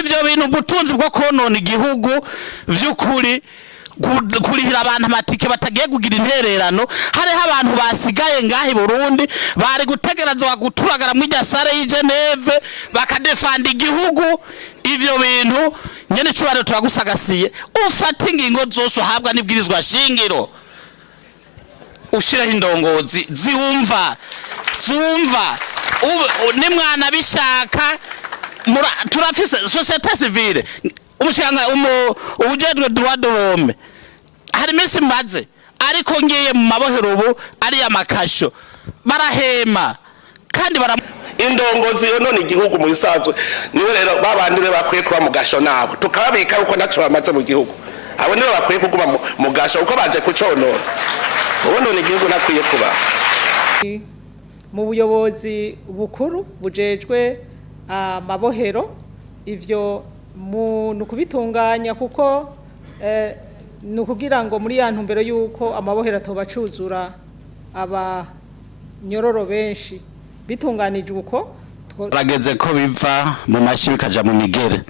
ivyo bintu ubutunzi bwo konona igihugu vy'ukuri kurihira abantu amatike batagiye kugira intererano hariho abantu basigaye ngahi Burundi bari gutegerezwa guturagara mu sare y'i Geneve bakadefanda igihugu. Ivyo bintu nyene cyubahiro turagusagasiye ufata ingingo zose uhabwa n'ibwirizwa shingiro ushiraho indongozi zumva nimwana bishaka turafise société civile umushanga ubujejwe droit de l'homme hari misi mbaze ariko ngiye mu mabohero ubu ari amakasho barahema kandi indongozi yo none igihugu mu bisanzwe niwe rero babandire bakwiye kuba mu gasho nabo tukababika uko naco bamaze mu gihugu abo nibo bakwiye kuguma mu gasho uko baje kuconora ubu none igihugu nakwiye kuba mu buyobozi bukuru bujejwe amabohero ivyo nukubitunganya kuko nukugira ngo muri ya ntumbero yuko amabohero atobacuzura abanyororo benshi bitunganije uko rageze ko biva mu mashi bikaja mu migere.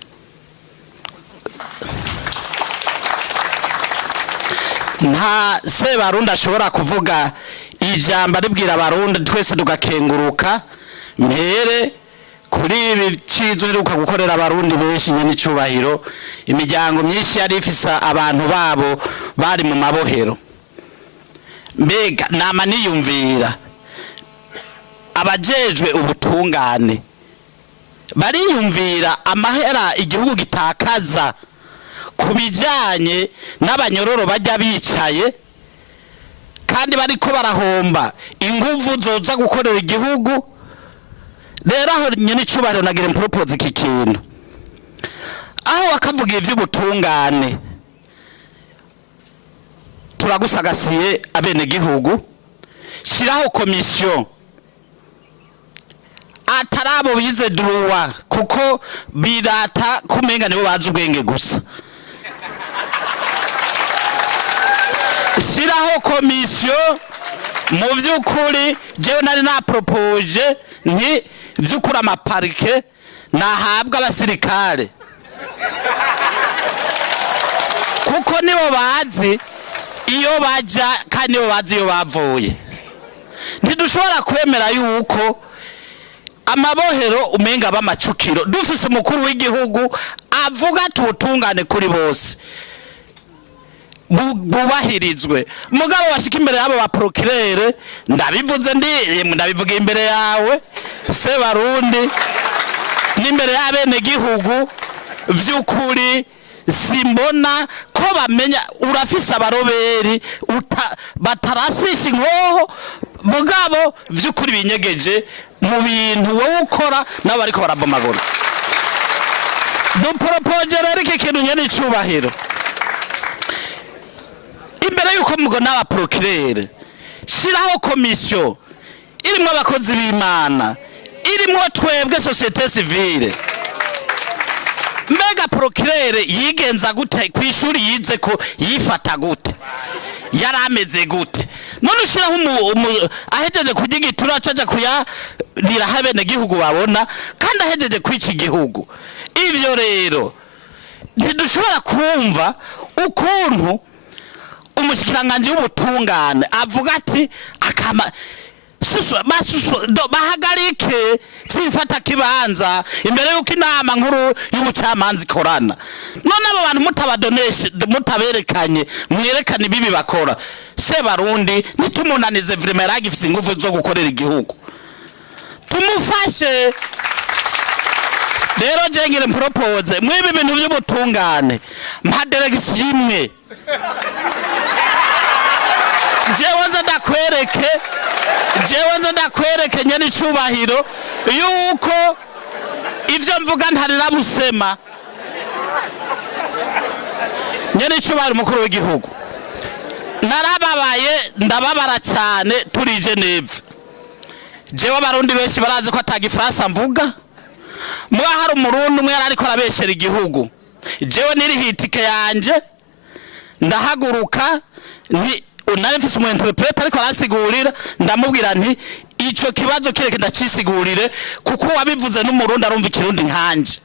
Nta Sebarundi ashobora kuvuga ijambo aribwira abarundi twese tugakenguruka mpere kuri ibi cizo heruka gukorera abarundi benshi nyene icubahiro imiryango myinshi yari ifisa abantu babo bari mu mabohero. Mbega nama niyumvira abajejwe ubutungane bariyumvira amahera igihugu gitakaza kubijanye n'abanyororo bajya bicaye kandi bariko barahomba inguvu zoza gukorera igihugu. Rero aho nyene icubahiro nagire propose iki kintu aho bakavuga ivy'ubutungane turagusagasiye abene gihugu shiraho komisiyo atarabo bize droit kuko birata kumenga nibo bazi ubwenge gusa. Shiraho komisiyo mu vy'ukuri jewe nari na propose nti vy'ukuri amaparike nahabwa abasirikare kuko nibo bazi iyo baja kandi nibo bazi iyo bavuye. Ntidushobora kwemera yuko amabohero umenga b'amacukiro dufise umukuru w'igihugu avuga tubutungane kuri bose bubahirizwe mugabo bashika imbere yabo ba procureur ndabivuze ndabivuga imbere yawe Sebarundi n'imbere y'abene gihugu vy'ukuri simbona ko bamenya urafise abaroberi batarasisha inkoho mugabo vy'ukuri binyegeje mu bintu wowe ukora nabo ariko barabomagura. Dupropose rero iki kintu nyene icubahiro imbere yuko mugona aba procureur shiraho komisiyo irimwo abakozi b'Imana irimwo twebwe société civile. Mbega procureur yigenza gute kwishuri yize ko yifata gute yarameze gute none ushiraho ahejeje kugigitura acaja kuyarira habene gihugu babona kandi ahejeje kwica igihugu. Ivyo rero ntidushobora kumva ukuntu umushikiranganje w'ubutungane avuga ati akama bahagarike sifata kibanza imbere yuko inama nkuru y'ubucamanza ikorana. None abo bantu mutabadoneshe mutaberekanye mwerekane bibi bakora Sebarundi nitumunanize vraiment ragifise ingufu zo gukorera igihugu tumufashe. Rero jengire propose mwibi bintu by'ubutungane mpa delegation imwe jewe ndakwereke nyene icubahiro yuko ivyo mvuga ntarira busema nyene icubahiro umukuru w'igihugu narababaye ndababara cyane turije neve jewe abarundi benshi barazi ko atagifaransa mvuga mwa hari umurundi umwe ariko arabeshera igihugu jewe nirihitike yanje ndahaguruka nti unari mfise umu interprete ariko arasigurira ndamubwira nti ico kibazo kireke ndacisigurire kuko wabivuze n'umurundi arumva ikirundi nkanje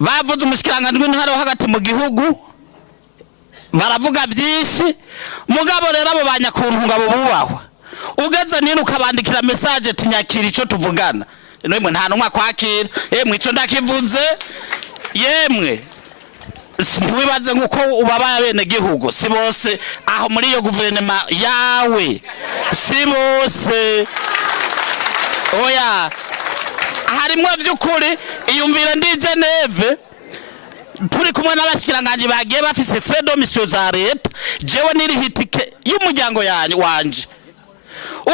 bavuze umushikiranganje w'intara hagati mu gihugu baravuga byinshi mugabo rero abo banyakuntu ngabo bubahwa ugeze nini ukabandikira message tinyakira ico tuvugana nemwe nta numwe kwakira yemwe ico ndakivuze yemwe ntiwibaze nkuko ubabaye bene gihugu si bose aho muri iyo guverinoma yawe si bose oya harimwo vy'ukuri iyumvire ndi Geneve turi kumwe n'abashikiranganje bagiye bafise freedom mission za leta jewe nirihitike y'umuryango wanje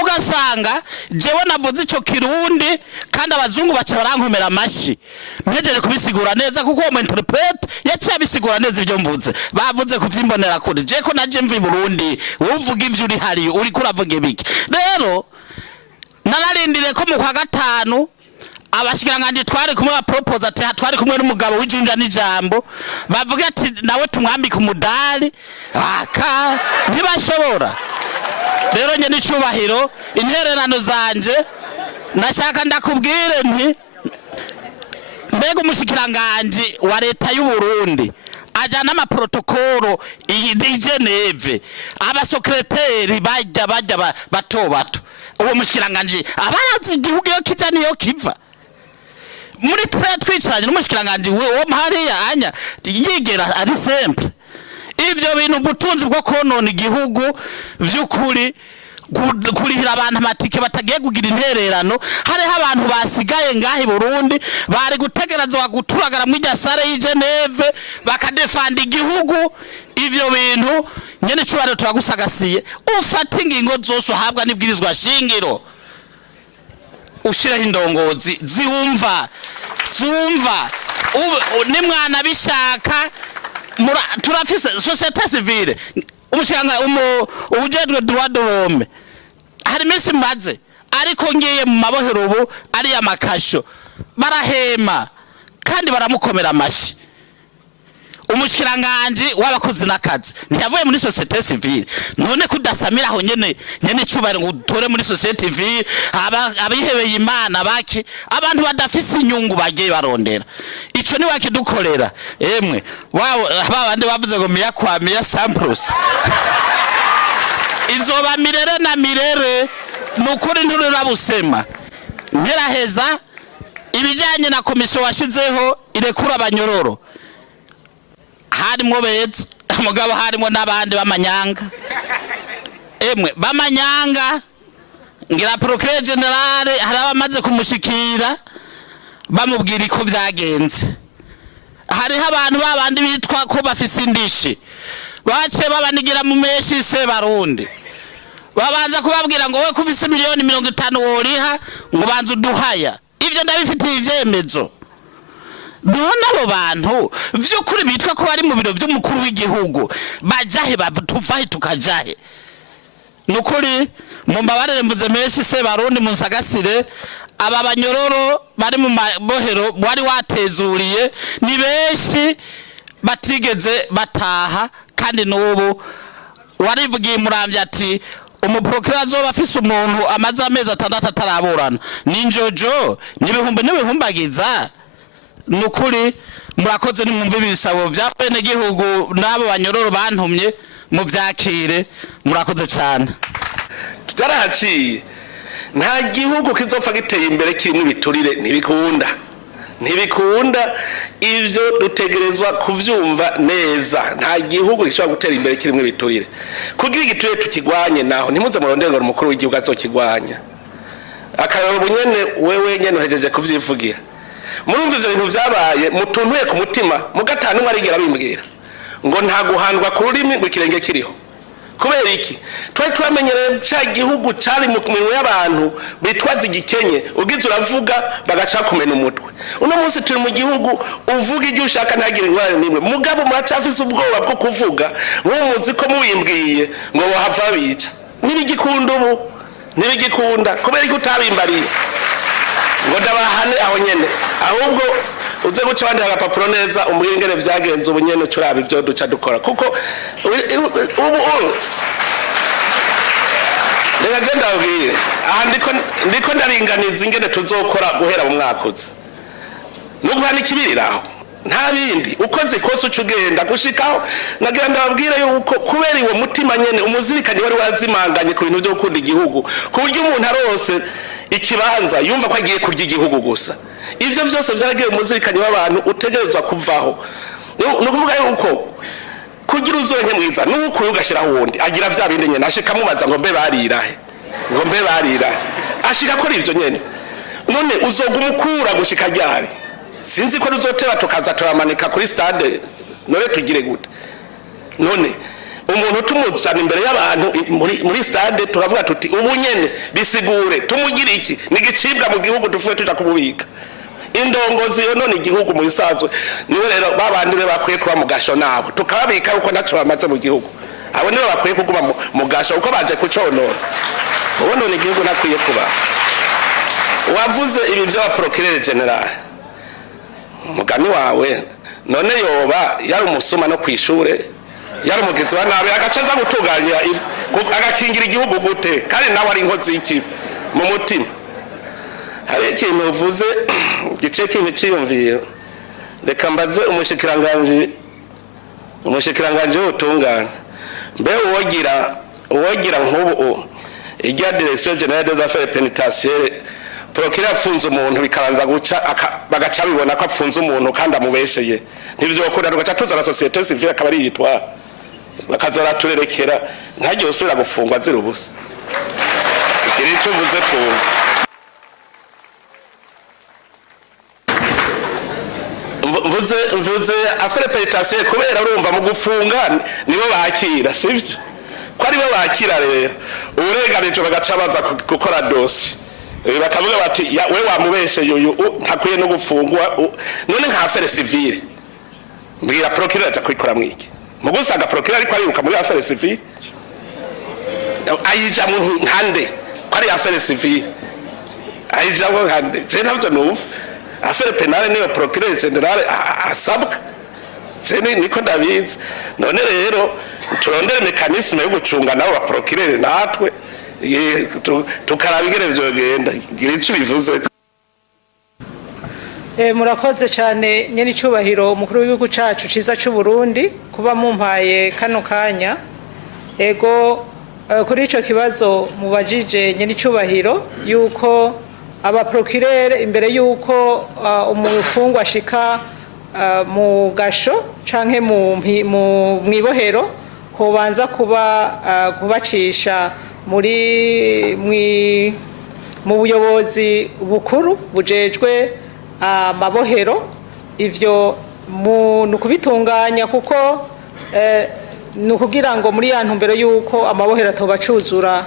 ugasanga jewe navuze ico kirundi kandi abazungu baca barankomera amashi ntegereje kubisigura neza kuko uwo interprete yaciye abisigura neza ivyo mvuze bavuze kuvyimbonera kuri je ko naje mvi Burundi uvuga ivyo uri hari uri kuravuga ibiki rero nararindire ko mu kwa gatanu abashikiranganje twari kumwe ba propose ati twari kumwe n'umugabo w'ijunja n'ijambo bavuga ati nawe tumwambika umudali aka ntibashobora rero nye n'icubahiro intererano zanje nashaka ndakubwire nti mbega umushikiranganje wa leta y'u Burundi ajana ama protokolo i Geneve abasokreteri bajya bato uwo mushikiranganje abarazi igihugu yo kija niyo kiva muri twicaranye n'umushikiranganje wo mpariya anya yigera ari simple ivyo bintu butunzi bwo konona igihugu vy'ukuri kurihira abantu amatike batagiye kugira intererano hariho abantu basigaye ngahi Burundi bari gutegerezwa guturagara mu sare y'i Geneve bakadefanda igihugu ivyo bintu nyene cyubare turagusagasiye ufata ingingo zose uhabwa n'ibwirizwa shingiro ushiraho indongozi zumva nimwana bishaka turafise société civile umushanga ubujejwe droit de l'homme hari misi maze ariko ngiye mu mabohero ubu ari amakasho barahema kandi baramukomera amashi umushikiranganje w'abakozi n'akazi ntiyavuye muri société civile none kudasamira aho nyene cyubare ngo utore muri société civile abihebeye Imana baki abantu badafise inyungu bagiye barondera ico ni wakidukorera emwe babandi bavuze ngo miya kwa miya samples izoba mirere na mirere nukuri nturira busema nteraheza ibijanye na komisiyo washizeho irekura abanyororo harimo beza mugabo harimo n'abandi b'amanyanga emwe b'amanyanga ngira procureur general hari abamaze kumushikira bamubwira ko byagenze hariho abantu babandi bitwa ko bafise indishi bace babanigira mu meshi Sebarundi babanza kubabwira ngo we kufise miliyoni 50 woriha ngo banze uduhaya ivyo ndabifitiye ivyemezo none abo bantu vy'ukuri bitwa ko bari mu biro vy'umukuru w'igihugu bajahe batuvahe tukajahe nukuri mu mbabarire mvuze menshi Sebarundi mu nsagasire aba banyororo bari mu mabohero wari watezuriye ni benshi batigeze bataha kandi n'ubu warivugiye muramvye ati umuprokira azoba afise umuntu amaze amezi 6 ataraburana ninjojo n'ibihumbagiza nukuri murakoze nimumve ibisabo vya bene gihugu nabo banyororo bantumye mu vyakire murakoze cyane tutarahaciye nta gihugu kizopfa giteye imbere kirimo ibiturire ntibikunda ivyo dutegerezwa kuvyumva neza nta gihugu gishobora gutera imbere kirimo ibiturire kugira igiturire tukigwanye naho ntimuze murondera umukuru w'igihugu azokigwanya akarabo nyene wewe nyene uhejeje kuvyivugira murumva ivyo bintu vyabaye mutuntuye ku mutima mu gatanu arigera bimbwira ngo nta guhandwa ku rurimi ngo ikirenge kiriho kubera iki twari twamenyereye ca gihugu cari mu minwe y'abantu bitwaza igikenye ugize uravuga bagaca kumena umutwe uno munsi turi mu gihugu uvuga ibyo ushaka ntagira ingwara nimwe mugabo muracafise ubwoba bwo kuvuga nk'umuzi ko mubimbwiye ngo wahava bica ntibigikunda ubu ntibigikunda kubera ko utabimbariye ngo ndabahane aho nyene ahubwo uze guca wandika agapapuro neza umbwira ingene vyagenze ubu nyene curaba ivyo duca dukora kuko ubu reka je ndabwire aha ndiko ndaringaniza ingene tuzokora guhera mu mwaka uza no guhana ikibiriraho nta bindi ukoze ikosa ucugenda gushikaho nagira ndababwira yuko kubera iwo mutima nyene umuzirikanye wari wazimanganye ku bintu byo gukunda igihugu ku buryo umuntu arose ikibanza yumva ko agiye kurya igihugu gusa ivyo vyose vyaragiye umuzirikanye w'abantu utegerezwa kuvaho no kuvuga yuko kugira uzorenke mwiza nuko ugashira wundi agira vya bindi nyene ashika mubaza ngo mbe barirahe ashika kora ivyo nyene none uzogumukura gushika ryari sinzi ko ruzotera tukaza turamanika kuri stade none tugire gute none umuntu tumuzana imbere y'abantu muri stade tukavuga tuti ubu nyene bisigure tumugira iki nigicibwa mu gihugu tuvuye tuja kumubika indongozi yo none igihugu mu bisanzwe niwe rero babandire bakwiye kuba mu gasho nabo tukababika uko naco bamaze mu gihugu abo nibo bakwiye kuguma mu gasho uko baje kuconora ubu none igihugu nakwiye kuba wavuze ibi bya procureur general mugani wawe none yoba yari umusuma no kwishure yari umugizi wa nabi agacaza gutunganya agakingira igihugu gute kandi nawe ari inkozi y'iki mu mutima hari ikintu uvuze gice kintu cyiyumviro reka mbaze umushikiranganje w'ubutungane mbe uwogira nk'ubu ijya direction générale des affaires pénitentiaires procureur afunze umuntu bikabanza guca bagaca bibona ko afunze umuntu kandi amubesheye ntivyo ko gaca tuza na société civile akabari yitwa bakazora turerekera ntagiye usubira gufungwa zira ubusa ikiri cyo vuze tuzi mvuze affaire pénitentiaire kubera urumva mu gufunga nibo bakira sivyo ko ari bo bakira rero uburenganije bagaca baza gukora dossier bakavuga bati we wamubeshe yuyu ntakwiye no gufungwa none nka affaire civile mbwira procureur aja kwikora mwiki mugusanga procureur ariko ariruka muri affaire civile ayija mu nkande ko ari affaire civile ayija mu nkande je navyo numva affaire penale niyo procureur general asabwa je niko ndabizi none rero turondere mekanisme yo gucunga nabo ba procureur natwe tukarabigere vyogenda gira ico bivuze murakoze cyane nyene icubahiro umukuru w'igihugu cacu ciza c'u Burundi kuba mumpaye kano kanya ego kuri ico kibazo mubajije nyene icubahiro yuko aba procureur imbere yuko umufungwa ashika mu gasho canke mu mwibohero hobanza kuba kubacisha mu buyobozi bukuru bujejwe amabohero ivyo nukubitunganya kuko nukugira ngo muri ya ntumbero yuko amabohero atobacuzura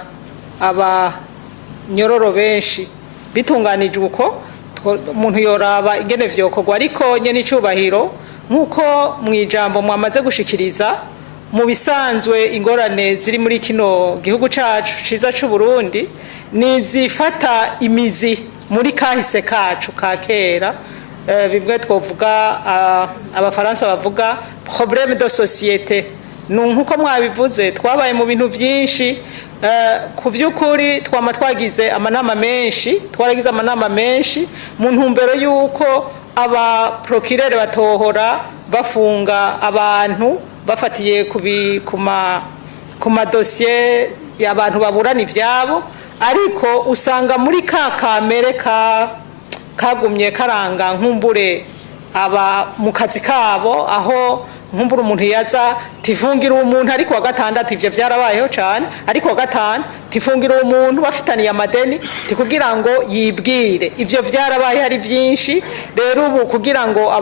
abanyororo benshi bitunganije uko umuntu yoraba ingene vyokorwa ariko nyene icubahiro nkuko mwijambo mwamaze gushikiriza mu bisanzwe ingorane ziri muri kino gihugu cacu ciza c'u Burundi nizifata imizi muri kahise kacu ka kera bimwe twovuga abafaransa bavuga problème de société nkuko mwabivuze twabaye mu bintu vyinshi ku vy'ukuri twama twagize amanama menshi twaragize amanama menshi mu ntumbero yuko aba procureur batohora bafunga abantu bafatiye ku madosiye y'abantu baburana ivyabo ariko usanga muri kamere kagumye karanga nkumbure aba mu kazi kabo aho nkumbure umuntu yaza tifungira umuntu ariko wa gatandatu ivyo vyarabayeho cyane ariko wa gatanu tifungira umuntu bafitaniye amadeni tikugira ngo yibwire ivyo vyarabaye hari byinshi rero ubu kugira ngo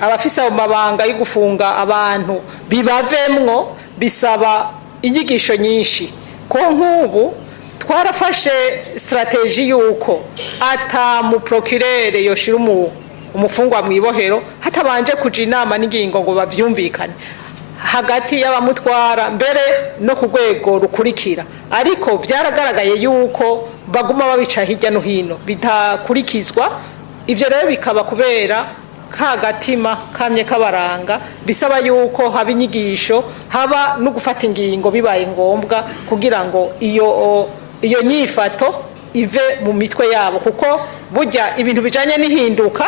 abafisa mu mabanga yo gufunga abantu bibavemwo bisaba inyigisho nyinshi ko nk'ubu twarafashe strategie yuko ata mu procureur yoshira umufungwa mwibohero hatabanje kuja inama n'ingingo ngo bavyumvikane hagati y'abamutwara mbere no ku rwego rukurikira ariko vyaragaragaye yuko baguma babica hirya no hino bitakurikizwa ivyo rero bikaba kubera kagatima kamye kabaranga bisaba yuko haba inyigisho haba no gufata ingingo bibaye ngombwa kugira ngo iyo nyifato ive mu mitwe yabo kuko burya ibintu bijanye n'ihinduka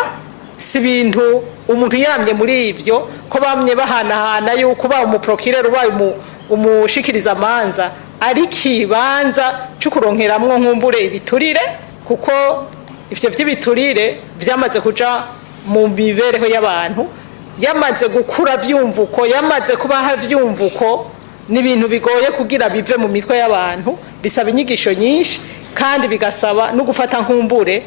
si ibintu umuntu yamye muri ivyo ko bamye bahanahana yuko ba umuprokirero ubaye umushikiriza amanza ari kibanza cy'ukuronkeramwo nkumbure ibiturire, kuko ivyo vy'ibiturire vyamaze kuja mu mibereho y'abantu, yamaze gukura vyumvuko, yamaze kubaha vyumvuko, n'ibintu bigoye kugira bive mu mitwe y'abantu, bisaba inyigisho nyinshi kandi bigasaba no gufata nkumbure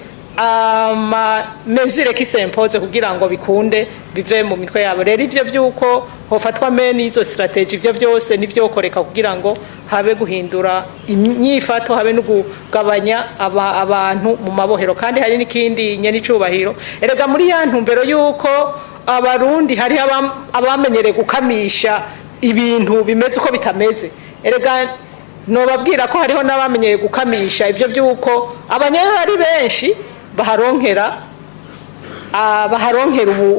mezire qui s'impose kugira ngo bikunde bive mu mitwe yabo. Rero ivyo vyuko hofatwa meni izo strategy ivyo byose nivyo koreka kugira ngo habe guhindura imyifato, habe no kugabanya abantu mu mabohero. Kandi hari n'ikindi nyene icubahiro, erega muri ya ntumbero yuko abarundi hari abamenyereye gukamisha ibintu bimeze uko bitameze. Erega nobabwira ko hariho n'abamenyereye gukamisha ivyo vyuko abanyero ari benshi baharonkera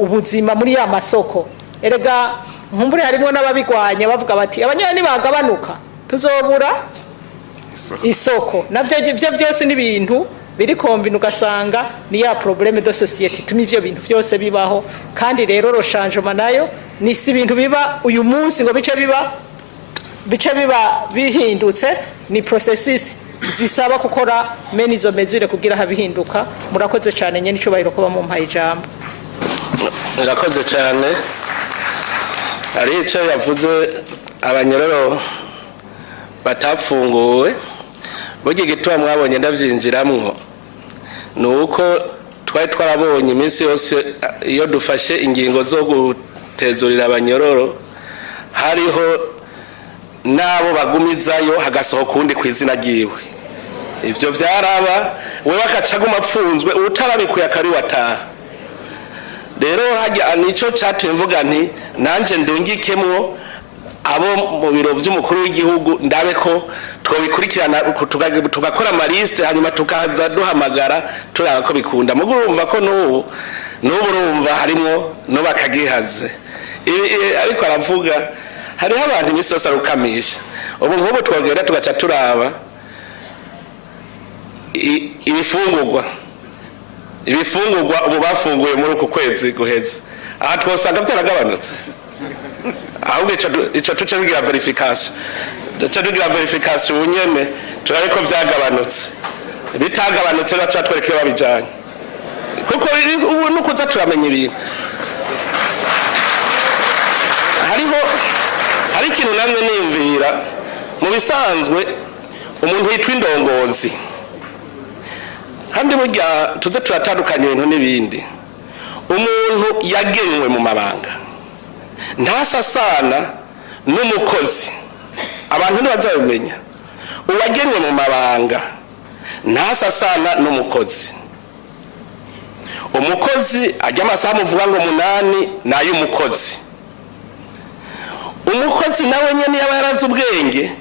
ubuzima muri ya masoko. Erega nkumbure harimo n'ababigwanya bavuga bati abanyero nibagabanuka tuzobura isoko. Navyo ivyo byose n'ibintu biri kombina, ugasanga ni ya problème de société tumi ivyo bintu byose bibaho. Kandi rero changement nayo ni si ibintu biba uyu munsi ngo bice biba bihindutse, ni processes zisaba gukora meni izo mezure kugira habihinduka. Murakoze cyane nyene icubahiro kuba mu mpaye ijambo. Murakoze cyane. Ari icyo yavuze abanyororo batafunguwe, burya igituma mwabonye ndavyinjiramwo nuko twari twarabonye iminsi yose iyo dufashe ingingo zo gutezurira abanyororo hariho nabo bagumizayo hagasohoka undi kw'izina ryiwe. Ivyo vyaraba wewe akacaguma apfunzwe utarabikuye akari wataha. Rero hajya nico cyatuye mvuga nti nanje ndungikemwo abo mu biro by'umukuru w'igihugu ndabe ko twobikurikirana tugakora amaliste hanyuma tukaza duhamagara turaba ko bikunda. Mugurumva ko n'ubu urumva harimo no bakagihaze ariko aravuga hariho abantu imisi yose arukamisha. Ubu nk'ubu twogera tugaca turaba ibifungurwa ubu bafunguye muri uku kwezi guheze, aha twosanga byaragabanutse. Ahubwo ico tuce tugira verification unyene turabe ko vyagabanutse. Bitagabanutse baca twereke babijanye, kuko ubu nukuza turamenya ibintu. Hari ikintu namwe niyumvira, mu bisanzwe umuntu yitwa indongozi, kandi burya tuze turatandukanya ibintu n'ibindi. Umuntu yagenwe mu mabanga ntasasana n'umukozi, abantu ntibazabimenya. Uwagenwe mu mabanga ntasasana n'umukozi. Umukozi ajya amasaha muvuga ngo 8 n'ay'umukozi. Umukozi nawe nyene yaba yarazi ubwenge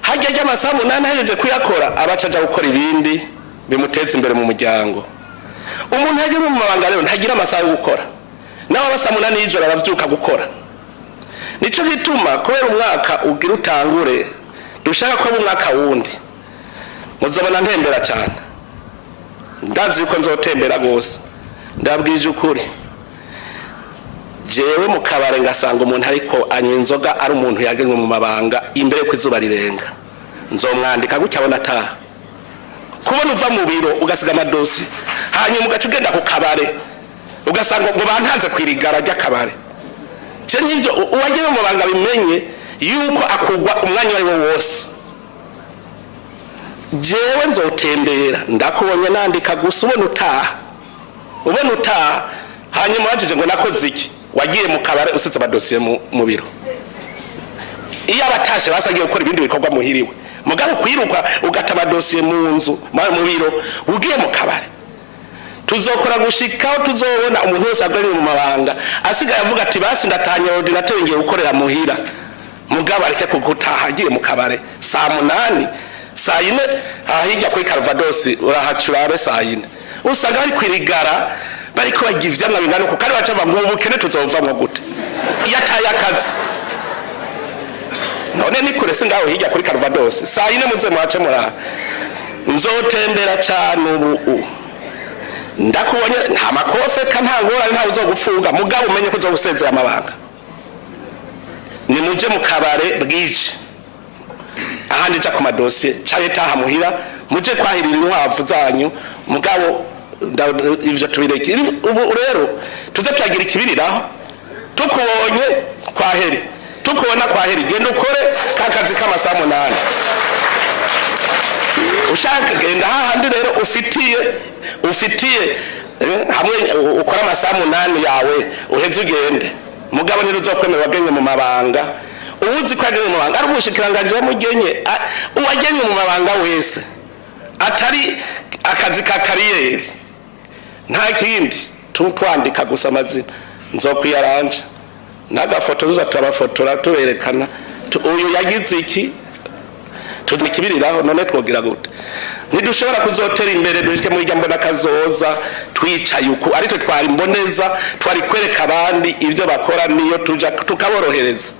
hajya ajya amasaha 8 ahejeje kuyakora abacaja gukora ibindi bimuteza imbere mu muryango. Umuntu yagiye mu mabanga rero ntagira amasaha yo gukora, nawe abasa 8 y'ijoro aravyuka gukora. Nico gituma kubera umwaka ugira utangure dushaka ko umwaka wundi muzobona ntembera cyane. Ndazi ko nzotembera gose, ndabwije ukuri. Jewe mu kabare ngasanga umuntu ariko anywa inzoga ari umuntu yagenwe mu mabanga imbere ko izuba rirenga, nzomwandika gutya abona ataha. Kubona uva mu biro ugasiga amadosi hanyuma ugaca ugenda ku kabare ugasanga ngo bantanze kwirigara rya kabare. Je n'ivyo uwagiye mu mabanga bimenye yuko akugwa umwanya wari wose. Jewe nzotembera ndakubonye nandika gusa ubona utaha hanyuma wajije ngo nakoze iki, wagiye mu kabare usitse amadosiye mu biro. Iyo abatashe basagiye gukora ibindi bikorwa muhiriwe, mugabo kwiruka ugata amadosiye mu nzu mu biro ugiye mu kabare. Tuzokora gushikaho tuzobona umuntu wese aganye mu mabanga asigaye avuga ati basi ndatanye ordinateur ngiye gukorera muhira, mugabo areke kugutaha agiye mu kabare saa 8 saa 4 ahijya kuri Calvados urahacurabe saa 4 usanga ari kwirigara bariko bagivya nabingana ko kandi bacava ngo ubukene tuzovamwo gute yataye akazi. None ni kure singaho hijya kuri Calvados saa 4 muze mwace mura nzotembera cyane ubu ndakubonye nta makofe nta ngorane nta uzogufunga mugabo umenye ko uzogusezera amabanga ni muje mu kabare bwije ahandi ja ku madosiye cyaye taha muhira muje kwahirira inkwavu zanyu mugabo ivyo tubireke ubu rero tuze twagira ikibiriraho tukubonye kwaheri tukubona kwaheri genda ukore kakazi k'amasaha 8 ushaka genda hahandi rero ufitiye hamwe ukora amasaha 8 yawe uheze ugende mugabo ntiruzokwemera wagenye mu mabanga ubuzi ko yagenye mu mabanga ari umushikiranganje mugenye uwagenye mu mabanga wese atari akazi ka kariyeri nta kindi twandika gusa amazina nzokwiyaranje n'agafoto turabafotora tuberekana uyu yagize iki tudikibiriraho none twogira gute ntidushobora kuzotera imbere dushike muri jambo nakazoza twicaye uko ari twe twari mboneza twari kwereka abandi ivyo bakora niyo tuja tukaborohereza